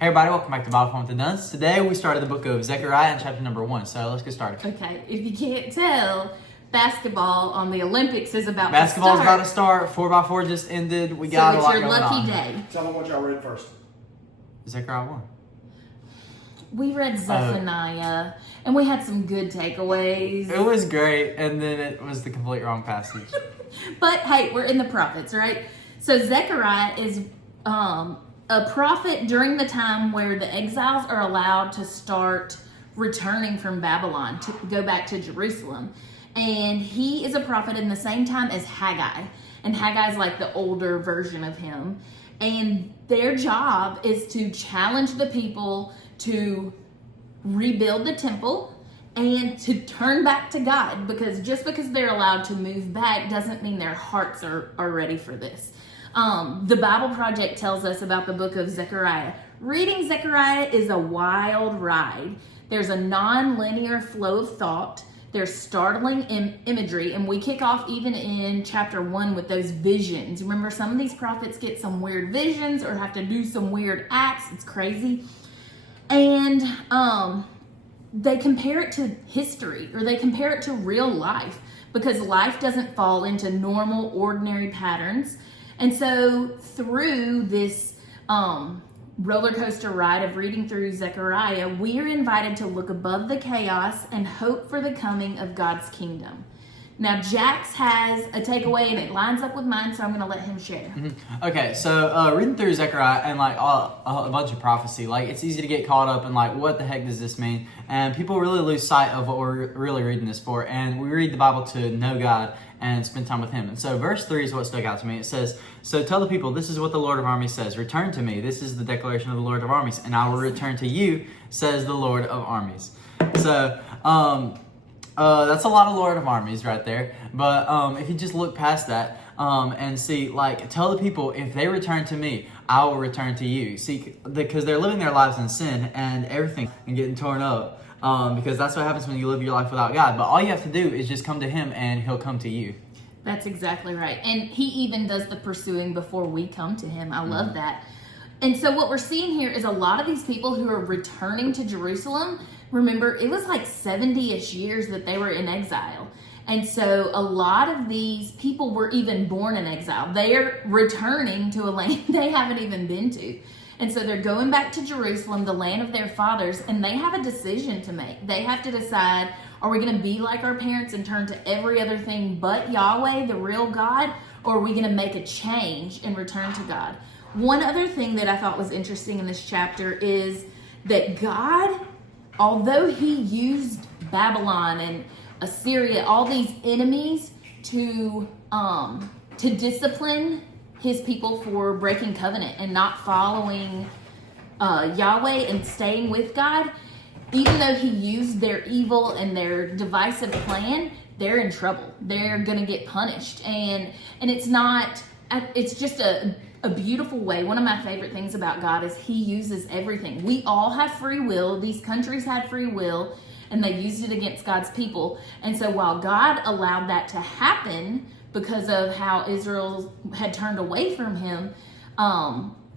Hey everybody, welcome back to Bible Fun with the Nuns. Today we started the book of Zechariah in chapter number 1, so let's get started. Okay, if you can't tell, basketball on the Olympics is about Basketball's to start. about to start. 4x4 just ended. We got a lot going on. So it's your lucky day. Tell them what y'all read first. Zechariah 1. We read Zephaniah, and we had some good takeaways. It was great, and then it was the complete wrong passage. But hey, we're in the prophets, right? So Zechariah is a prophet during the time where the exiles are allowed to start returning from Babylon to go back to Jerusalem. And he is a prophet in the same time as Haggai. And Haggai's like the older version of him. And their job is to challenge the people to rebuild the temple and to turn back to God. Because just because they're allowed to move back doesn't mean their hearts are ready for this. The Bible Project tells us about the book of Zechariah. Reading Zechariah is a wild ride. There's a non-linear flow of thought. There's startling imagery, and we kick off even in chapter 1 with those visions. Remember, some of these prophets get some weird visions or have to do some weird acts. It's crazy. And they compare it to history, or they compare it to real life, because life doesn't fall into normal, ordinary patterns. And so through this roller coaster ride of reading through Zechariah, we are invited to look above the chaos and hope for the coming of God's kingdom. Now, Jax has a takeaway, and it lines up with mine, so I'm going to let him share. Okay, so reading through Zechariah and like a bunch of prophecy, like it's easy to get caught up in like, what the heck does this mean? And people really lose sight of what we're really reading this for. And we read the Bible to know God and spend time with Him. And so verse 3 is what stuck out to me. It says, "So tell the people, this is what the Lord of armies says. Return to me. This is the declaration of the Lord of armies. And I will return to you, says the Lord of armies." So, that's a lot of Lord of armies right there. But if you just look past that and see, like, tell the people, if they return to me, I will return to you. See, because they're living their lives in sin and everything and getting torn up. Because that's what happens when you live your life without God. But all you have to do is just come to Him and He'll come to you. That's exactly right. And He even does the pursuing before we come to Him. I love that. And so what we're seeing here is a lot of these people who are returning to Jerusalem. Remember, it was like 70-ish years that they were in exile. And so a lot of these people were even born in exile. They are returning to a land they haven't even been to. And so they're going back to Jerusalem, the land of their fathers, and they have a decision to make. They have to decide, are we going to be like our parents and turn to every other thing but Yahweh, the real God, or are we going to make a change and return to God? One other thing that I thought was interesting in this chapter is that God, although He used Babylon and Assyria, all these enemies to discipline His people for breaking covenant and not following Yahweh and staying with God, even though He used their evil and their divisive plan, they're in trouble. They're going to get punished. And it's just a beautiful way. One of my favorite things about God is He uses everything. We all have free will. These countries had free will, and they used it against God's people. And so while God allowed that to happen because of how Israel had turned away from Him,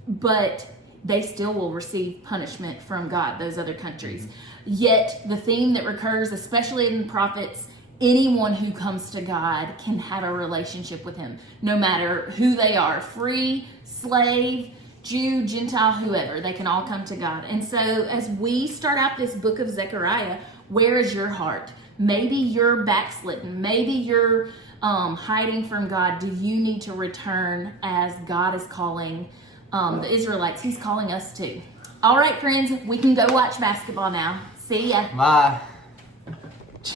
but they still will receive punishment from God, those other countries. Yet the theme that recurs, especially in the prophets, anyone who comes to God can have a relationship with Him, no matter who they are, free, slave, Jew, Gentile, whoever, they can all come to God. And so as we start out this book of Zechariah, where is your heart? Maybe you're backslidden. Maybe you're hiding from God. Do you need to return as God is calling the Israelites? He's calling us too. All right, friends, we can go watch basketball now. See ya. Bye.